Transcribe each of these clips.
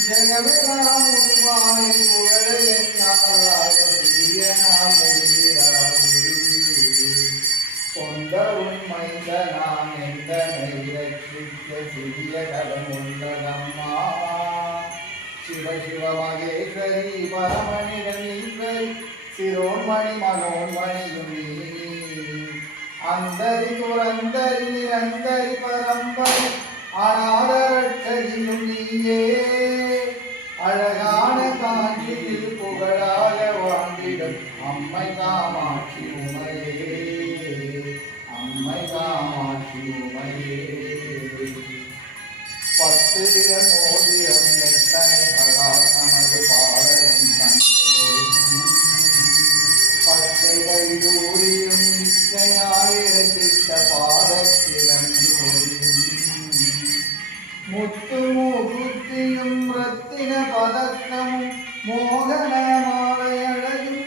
ஜெகமெல்லாம் உண்மாய் புகழ என்னாராக சிறிய நாம் கொண்ட உண்மைந்த நாம் எந்த நைரட்சிக்க சிறிய கடன் உள்ளதம்மா சிவ சிவ மகேஸ்வரி பரமணிதனீஸ்வரி சிரோன்மணி மனோன்மணியும் நீ அந்தரி துரந்தரி நிரந்தரி பரம்பரை அநாதரட்சகியும் நீயே அழகான காஞ்சியில் புகழாக வாழ்ந்திடும் அம்மை காமாட்சி உமையே அம்மை காமாட்சி உமையே 10 விரல் மோதிரம் எத்தனை பிரகாசமது பாடலும் பச்சை வைடூரியும் நிச்சயாயிரத்திட்ட பாதத்திலம்பி ஒளியும் முத்து மூகுத்தியும் ரத்தின பதக்கமும் மோகன மாலை அழகும்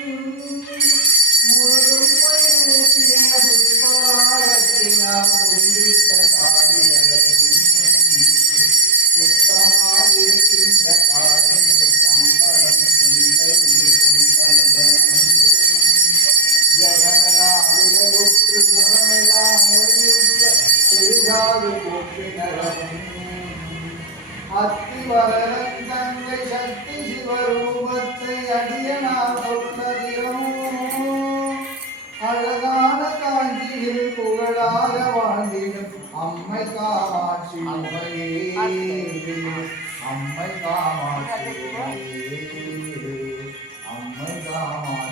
முருகும் வைடூரிய புஷ்பராகத்தினால் முடிவிட்ட தாலி அழகும் சுத்தமாயிருக்கின்ற காதினை சம்பளம் சுந்தரி பொங்கந்தனம் ஜகமெலாவிலுற்று முகமெல்லாம் மொழியுற்ற திருஜாது போக்கினரும் அத்திவரன் தங்கை சக்தி சிவரூபத்தை அடியனார் சொன்னதிரமோ அழகான காஞ்சியில் புகழாக வாழ்ந்திடும் அம்மை காமாட்சி உமையே அம்மை காமாட்சி அம்மை காமாட்சி